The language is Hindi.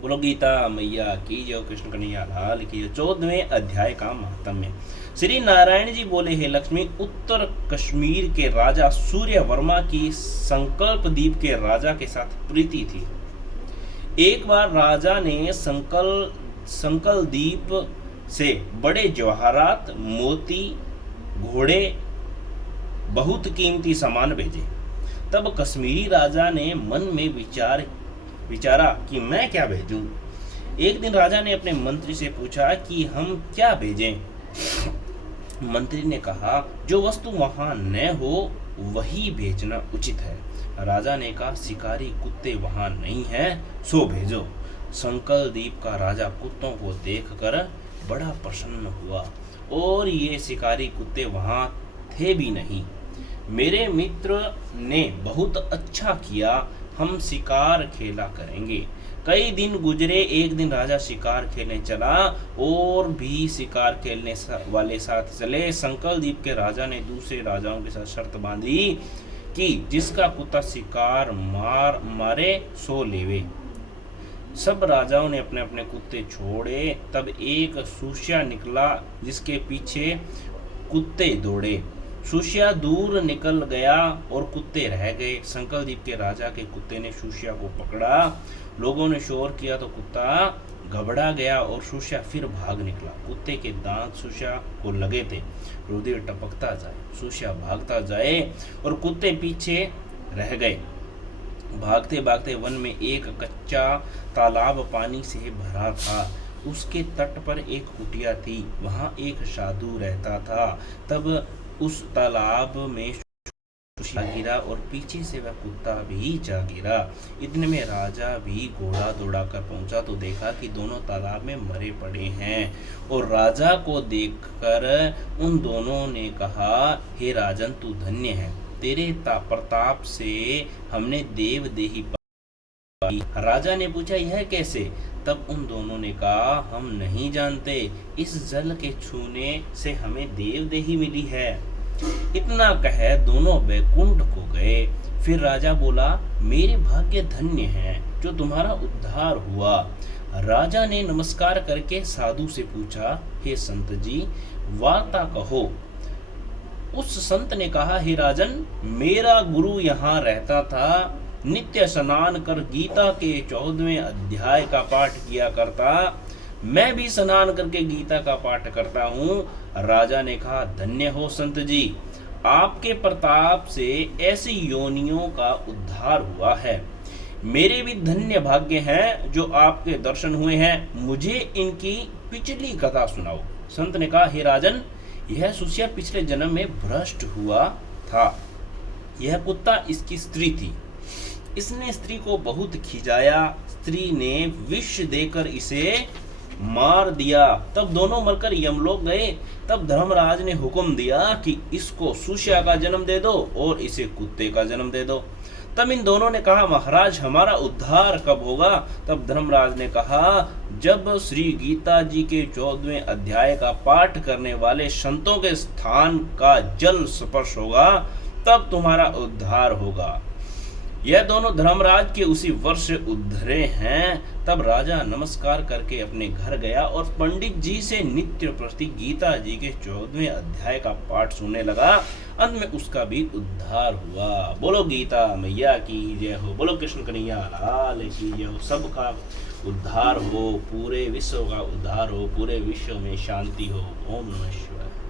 बोलो गीता मैया की जय। कृष्ण कन्हैया लाल की जय। 14वें अध्याय का महात्म्य। श्री नारायण जी बोले, हे लक्ष्मी, उत्तर कश्मीर के राजा सूर्य वर्मा की संकल्प द्वीप के राजा के साथ प्रीति थी। एक बार राजा ने संकल द्वीप से बड़े जवाहरात, मोती, घोड़े, बहुत कीमती सामान भेजे। तब कश्मीरी राजा ने मन में विचारा कि मैं क्या भेजूं। एक दिन राजा ने अपने मंत्री से पूछा कि हम क्या भेजें। मंत्री ने कहा, जो वस्तु वहां न हो वही भेजना उचित है। राजा ने कहा, शिकारी कुत्ते वहां नहीं हैं, सो भेजो। संकल द्वीप का राजा कुत्तों को देखकर बड़ा प्रसन्न हुआ, और ये शिकारी कुत्ते वहां थे भी नहीं। मेरे मित्र ने बहुत अच्छा किया, हम शिकार खेला करेंगे। कई दिन गुजरे। एक दिन राजा शिकार खेलने चला, और भी शिकार खेलने वाले साथ चले। संकल द्वीप के राजा ने दूसरे राजाओं के साथ शर्त बांधी कि जिसका कुत्ता शिकार मारे सो लेवे। सब राजाओं ने अपने अपने कुत्ते छोड़े। तब एक सूस्या निकला, जिसके पीछे कुत्ते दौड़े। सूस्या दूर निकल गया और कुत्ते रह गए। संकल द्वीप के राजा के कुत्ते ने सूस्या को पकड़ा। लोगों ने शोर किया तो कुत्ता घबरा गया और सूस्या फिर भाग निकला। कुत्ते के दांत सूस्या को लगे थे। रुधिर टपकता जाए, सूस्या भागता जाए और कुत्ते पीछे रह गए। भागते भागते वन में एक कच्चा तालाब पानी से भरा था। उसके तट पर एक कुटिया थी, वहां एक साधु रहता था। तब उस तालाब में सूस्या गिरा और पीछे से वह कुत्ता भी जा गिरा। इतने में राजा भी घोड़ा दौड़ा कर पहुंचा तो देखा कि दोनों तालाब में मरे पड़े हैं। और राजा को देखकर उन दोनों ने कहा, हे राजन, तू धन्य है, तेरे प्रताप से हमने देव देही पाई। राजा ने पूछा, यह कैसे? तब उन दोनों ने कहा, हम नहीं जानते, इस जल के छूने से हमें देवदेही मिली है। इतना कह दोनों वैकुंठ को गए। फिर राजा बोला, मेरे भाग्य धन्य हैं जो तुम्हारा उद्धार हुआ। राजा ने नमस्कार करके साधु से पूछा, हे संत जी, वार्ता कहो। उस संत ने कहा, हे राजन, मेरा गुरु यहाँ रहता था, नित्य स्नान कर गीता के 14वें अध्याय का पाठ किया करता। मैं भी स्नान करके गीता का पाठ करता हूँ। राजा ने कहा, धन्य हो संत जी, आपके प्रताप से ऐसी योनियों का उद्धार हुआ है। मेरे भी धन्य भाग्य हैं जो आपके दर्शन हुए हैं। मुझे इनकी पिछली कथा सुनाओ। संत ने कहा, हे राजन, यह सूस्या पिछले जन्म में भ्रष्ट हुआ था। यह कुत्ता इसकी स्त्री थी। इसने स्त्री को बहुत खिजाया। स्त्री ने विष देकर इसे मार दिया। तब दोनों मरकर यमलोक गए। तब धर्मराज ने हुक्म दिया कि इसको सूस्या का जन्म दे दो और इसे कुत्ते का जन्म दे दो। तब इन दोनों ने कहा, महाराज, हमारा उद्धार कब होगा? तब धर्मराज ने कहा, जब श्री गीता जी के 14वें अध्याय का पाठ करने वाले संतों के स्थान का जल स्पर्श होगा, तब तुम्हारा उद्धार होगा। यह दोनों धर्मराज के उसी वर्ष उद्धरे हैं। तब राजा नमस्कार करके अपने घर गया और पंडित जी से नित्य प्रति गीता जी के 14वें अध्याय का पाठ सुनने लगा। अंत में उसका भी उद्धार हुआ। बोलो गीता मैया की जय हो। बोलो कृष्ण कन्हैया लाल की जय हो। सबका उद्धार हो, पूरे विश्व का उद्धार हो, पूरे विश्व में शांति हो। ओम नमः शिवाय।